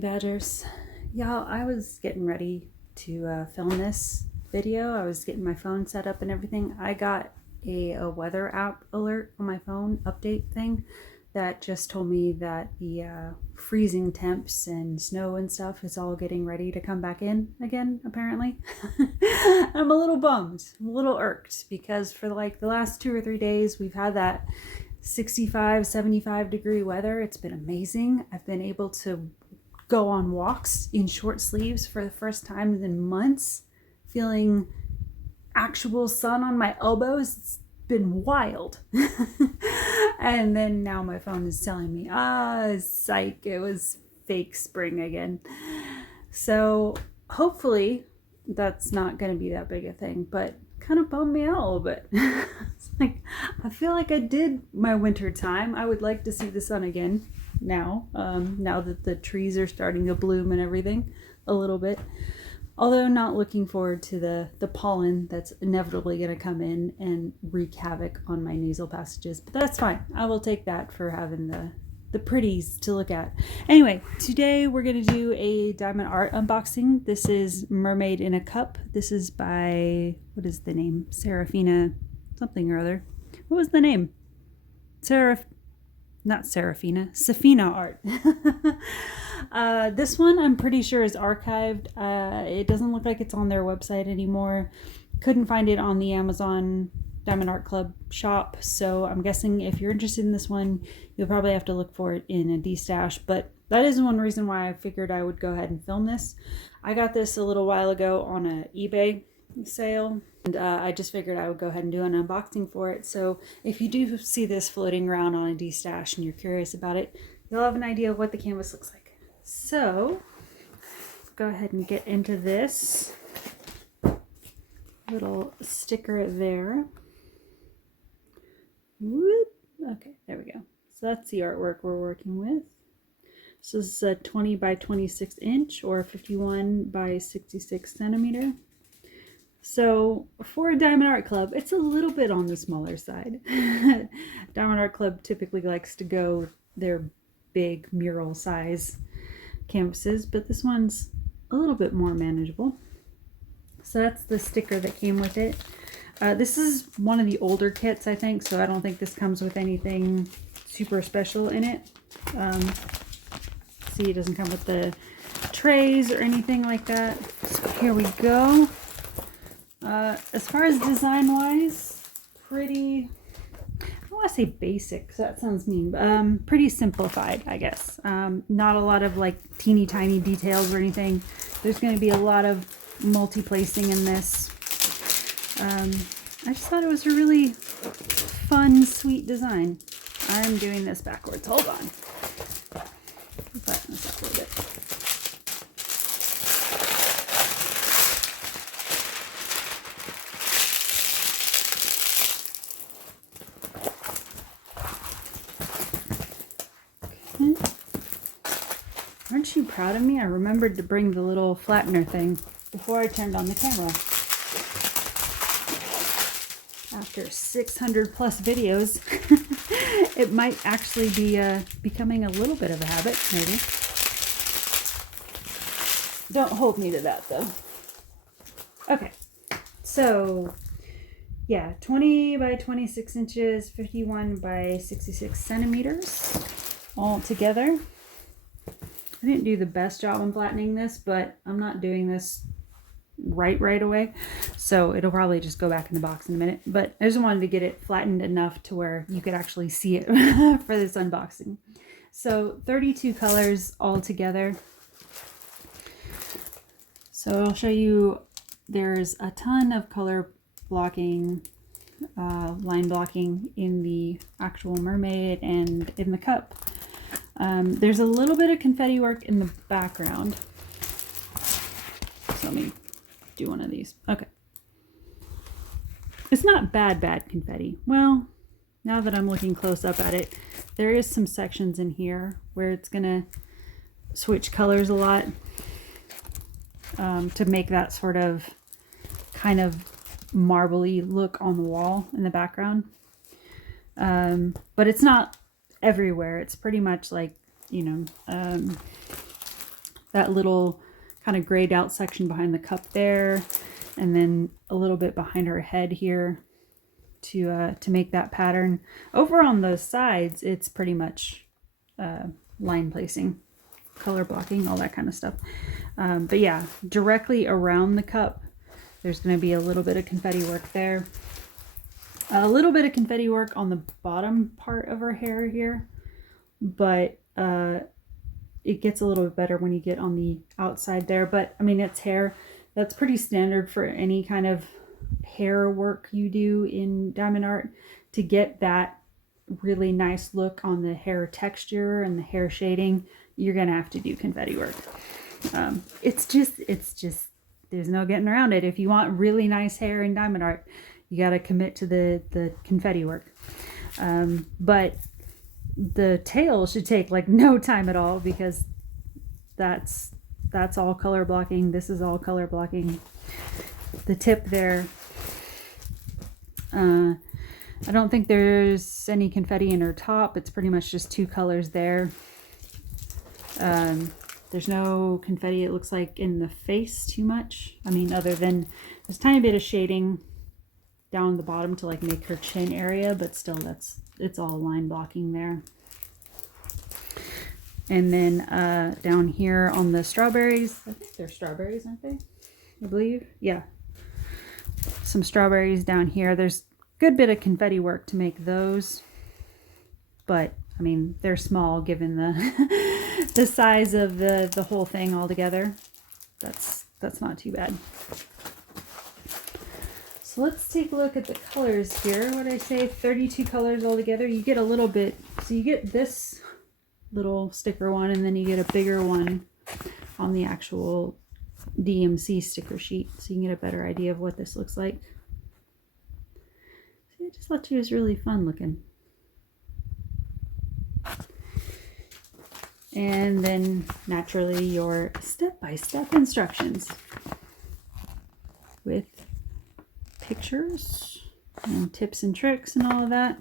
badgers. Y'all, I was getting ready to film this video. I was getting my phone set up and everything. I got a weather app alert on my phone, update thing, that just told me that the freezing temps and snow and stuff is all getting ready to come back in again, apparently. I'm a little bummed, I'm a little irked, because for like the last 2 or 3 days we've had that 65, 75 degree weather. It's been amazing. I've been able to go on walks in short sleeves for the first time in months, feeling actual sun on my elbows. It's been wild. And then now my phone is telling me, psych, it was fake spring again. So hopefully that's not going to be that big a thing, but kind of bummed me out a little bit. It's like, I feel like I did my winter time. I would like to see the sun again now, now that the trees are starting to bloom and everything a little bit. Although not looking forward to the pollen that's inevitably going to come in and wreak havoc on my nasal passages. But that's fine. I will take that for having the pretties to look at. Anyway, today we're going to do a diamond art unboxing. This is Mermaid in a Cup. This is by, what is the name? Saphina something or other. What was the name? Not Saphina Art. This one I'm pretty sure is archived. It doesn't look like it's on their website anymore. Couldn't find it on the Amazon Diamond Art Club shop, so I'm guessing if you're interested in this one, you'll probably have to look for it in a destash. But that is one reason why I figured I would go ahead and film this. I got this a little while ago on an eBay sale, and I just figured I would go ahead and do an unboxing for it. So if you do see this floating around on a destash and you're curious about it, you'll have an idea of what the canvas looks like. So go ahead and get into this little sticker there. Whoop. Okay, there we go. So that's the artwork we're working with. So this is a 20 by 26 inch or 51 by 66 centimeter. So for a Diamond Art Club, it's a little bit on the smaller side. Diamond Art Club typically likes to go their big mural size canvases, but this one's a little bit more manageable. So that's the sticker that came with it. This is one of the older kits, I think, so I don't think this comes with anything super special in it. See, it doesn't come with the trays or anything like that. So here we go. As far as design-wise, pretty, I don't want to say basic, because that sounds mean, pretty simplified, I guess. Not a lot of like teeny tiny details or anything. There's going to be a lot of multi-placing in this. I just thought it was a really fun, sweet design. I'm doing this backwards. Hold on. Flatten this up a little bit. Aren't you proud of me? I remembered to bring the little flattener thing before I turned on the camera. After 600 plus videos, it might actually be becoming a little bit of a habit, maybe. Don't hold me to that, though. Okay, so yeah, 20 by 26 inches, 51 by 66 centimeters all together. I didn't do the best job on flattening this, but I'm not doing this right away, so it'll probably just go back in the box in a minute. But I just wanted to get it flattened enough to where you could actually see it for this unboxing. So 32 colors all together. So I'll show you, there's a ton of color blocking, line blocking in the actual mermaid and in the cup. There's a little bit of confetti work in the background. So let me do one of these. Okay. It's not bad confetti. Well, now that I'm looking close up at it, there is some sections in here where it's gonna switch colors a lot to make that sort of kind of marbly look on the wall in the background. But it's not everywhere. It's pretty much like, you know, that little kind of grayed out section behind the cup there, and then a little bit behind her head here to make that pattern. Over on those sides, it's pretty much line placing, color blocking, all that kind of stuff. But yeah, directly around the cup, there's going to be a little bit of confetti work there. A little bit of confetti work on the bottom part of her hair here, but it gets a little bit better when you get on the outside there. But I mean, it's hair. That's pretty standard for any kind of hair work you do in diamond art, to get that really nice look on the hair texture and the hair shading. You're gonna have to do confetti work. It's just there's no getting around it. If you want really nice hair in diamond art, you got to commit to the confetti work. But the tail should take like no time at all, because that's all color blocking. This is all color blocking. The tip there, I don't think there's any confetti in her top. It's pretty much just two colors there. There's no confetti, it looks like, in the face too much. I mean, other than there's a tiny bit of shading down the bottom to like make her chin area, but still it's all line blocking there. And then down here on the strawberries, I think they're strawberries, aren't they? I believe. Yeah. Some strawberries down here. There's a good bit of confetti work to make those, but I mean, they're small given the the size of the whole thing altogether. That's not too bad. So let's take a look at the colors here. What did I say? 32 colors altogether. You get a little bit, so you get this little sticker one, and then you get a bigger one on the actual DMC sticker sheet, so you can get a better idea of what this looks like. See, I just thought she was really fun looking. And then naturally your step-by-step instructions with pictures and tips and tricks and all of that.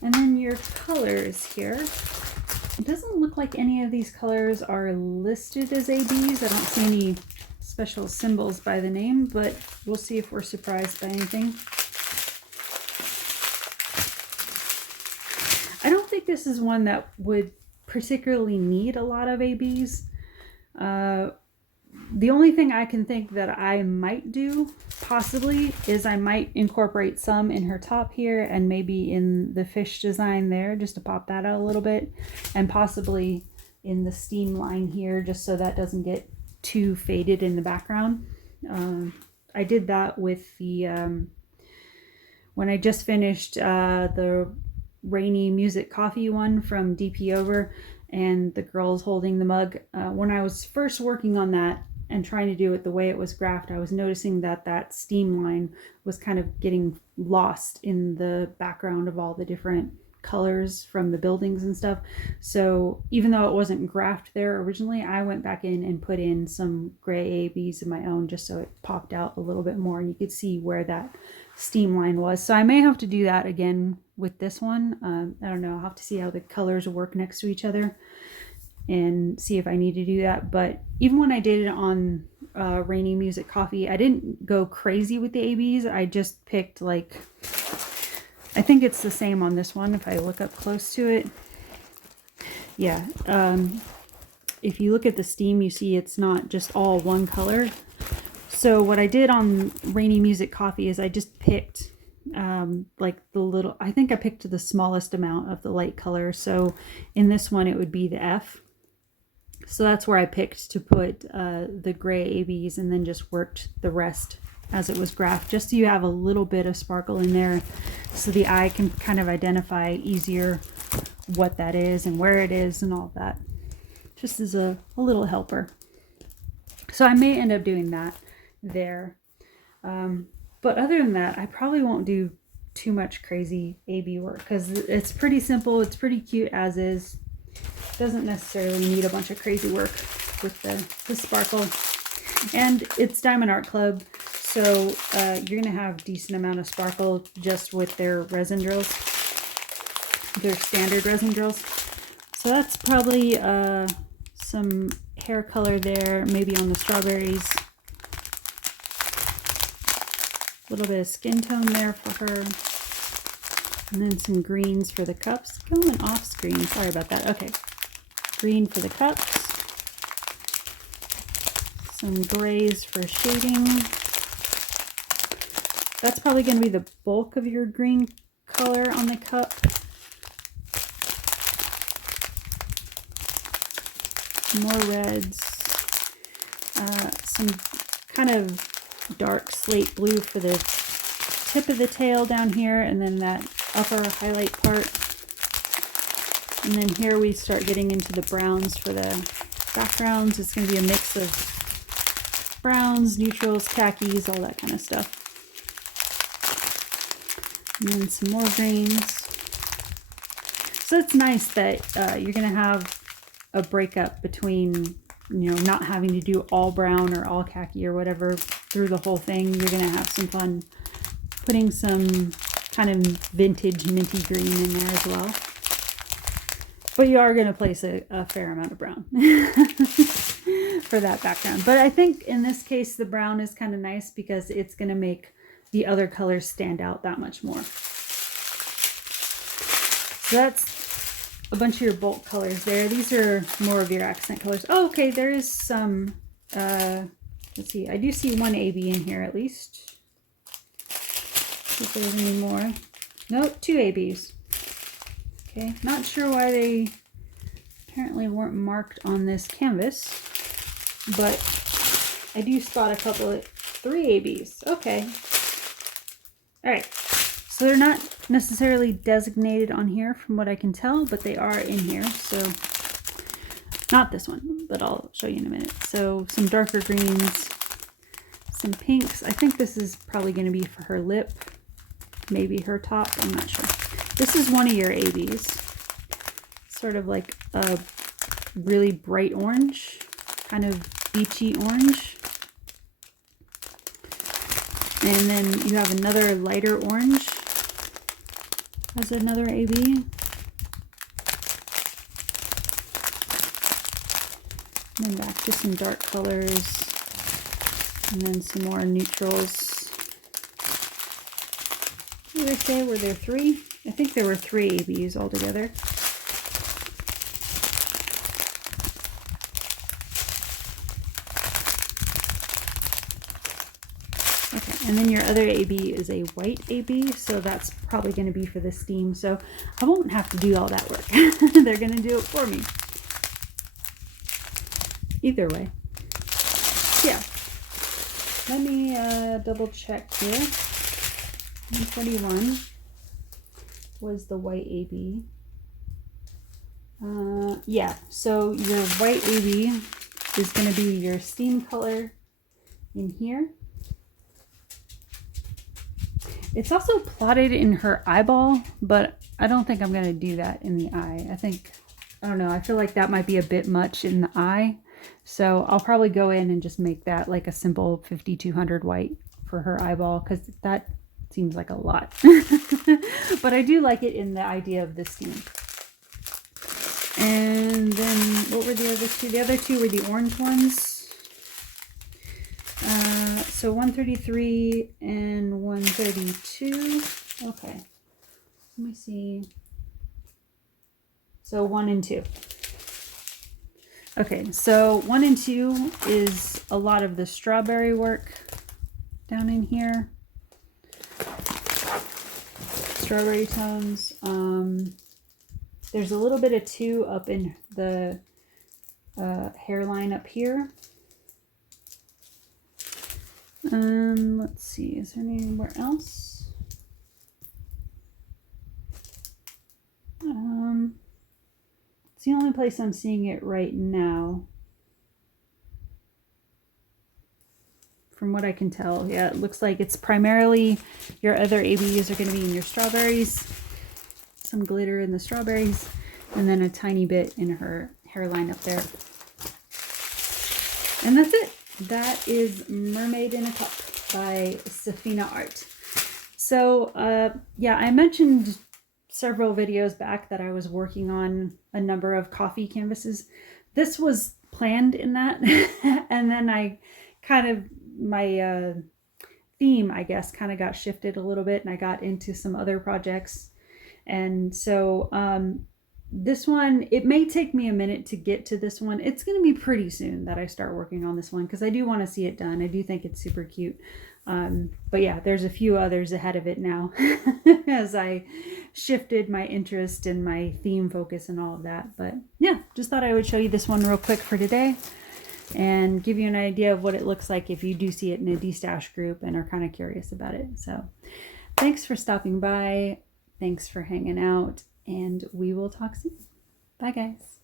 And then your colors here. It doesn't look like any of these colors are listed as ABs. I don't see any special symbols by the name, but we'll see if we're surprised by anything. I don't think this is one that would particularly need a lot of ABs. The only thing I can think that I might do, possibly, is I might incorporate some in her top here and maybe in the fish design there, just to pop that out a little bit, and possibly in the steam line here, just so that doesn't get too faded in the background. I did that with the, when I just finished the Rainy Music Coffee one from DP Over, and the girls holding the mug. When I was first working on that and trying to do it the way it was graphed, I was noticing that that steam line was kind of getting lost in the background of all the different colors from the buildings and stuff. So even though it wasn't graphed there originally, I went back in and put in some gray ABs of my own, just so it popped out a little bit more and you could see where that steam line was. So I may have to do that again with this one. I don't know, I'll have to see how the colors work next to each other and see if I need to do that. But even when I did it on Rainy Music Coffee, I didn't go crazy with the ABs. I just picked, like, I think it's the same on this one if I look up close to it. Yeah, if you look at the steam, you see it's not just all one color. So what I did on Rainy Music Coffee is I just picked like the little, I think I picked the smallest amount of the light color. So in this one it would be the F. So that's where I picked to put the gray ABs, and then just worked the rest as it was graphed, just so you have a little bit of sparkle in there, so the eye can kind of identify easier what that is and where it is and all that, just as a little helper. So I may end up doing that there. But other than that, I probably won't do too much crazy AB work, because it's pretty simple. It's pretty cute as is. Doesn't necessarily need a bunch of crazy work with the sparkle. And it's Diamond Art Club, so you're going to have a decent amount of sparkle just with their resin drills. Their standard resin drills. So that's probably some hair color there, maybe on the strawberries. A little bit of skin tone there for her. And then some greens for the cups. Going off screen, sorry about that. Okay, green for the cups. Some grays for shading. That's probably going to be the bulk of your green color on the cup. More reds. Some kind of dark slate blue for the tip of the tail down here, and then that upper highlight part. And then here we start getting into the browns for the backgrounds. It's going to be a mix of browns, neutrals, khakis, all that kind of stuff. And then some more greens. So it's nice that you're going to have a breakup between, you know, not having to do all brown or all khaki or whatever through the whole thing. You're going to have some fun putting some kind of vintage minty green in there as well. But you are going to place a fair amount of brown for that background. But I think in this case, the brown is kind of nice because it's going to make the other colors stand out that much more. So that's a bunch of your bulk colors there. These are more of your accent colors. Oh, okay, there is some, let's see, I do see one AB in here at least. If there's any more. Nope, 2 ABs. Okay, not sure why they apparently weren't marked on this canvas, but I do spot a couple of 3 ABs. Okay. All right. So they're not necessarily designated on here from what I can tell, but they are in here. So not this one, but I'll show you in a minute. So some darker greens, some pinks. I think this is probably going to be for her lip, maybe her top. I'm not sure. This is one of your ABs. Sort of like a really bright orange, kind of beachy orange. And then you have another lighter orange as another AB. And then back to some dark colors. And then some more neutrals. What did I say? Were there 3? I think there were 3 ABs altogether. Okay, and then your other AB is a white AB, so that's probably going to be for the steam. So I won't have to do all that work. They're going to do it for me. Either way. Yeah. Let me double check here. 121 was the white AB. Yeah, so your white AB is going to be your steam color in here. It's also plotted in her eyeball, but I don't think I'm going to do that in the eye. I don't know, I feel like that might be a bit much in the eye. So I'll probably go in and just make that like a simple 5200 white for her eyeball, because that seems like a lot. But I do like it in the idea of the steam. And then what were the other 2? The other 2 were the orange ones. So 133 and 132. Okay. Let me see. So 1 and 2. Okay, so 1 and 2 is a lot of the strawberry work down in here. Strawberry tones. There's a little bit of 2 up in the hairline up here. Let's see, is there anywhere else? It's the only place I'm seeing it right now. From what I can tell, yeah, it looks like it's primarily your other ABs are going to be in your strawberries, some glitter in the strawberries, and then a tiny bit in her hairline up there. And that's it. That is Mermaid in a Cup by Saphina Art. So, yeah, I mentioned several videos back that I was working on a number of coffee canvases. This was planned in that. And then I kind of, my theme, I guess, kind of got shifted a little bit, and I got into some other projects. And so this one, it may take me a minute to get to this one. It's going to be pretty soon that I start working on this one, because I do want to see it done. I do think it's super cute. But yeah, there's a few others ahead of it now as I shifted my interest and my theme focus and all of that. But yeah, just thought I would show you this one real quick for today and give you an idea of what it looks like if you do see it in a destash group and are kind of curious about it. So thanks for stopping by. Thanks for hanging out, and we will talk soon. Bye, guys.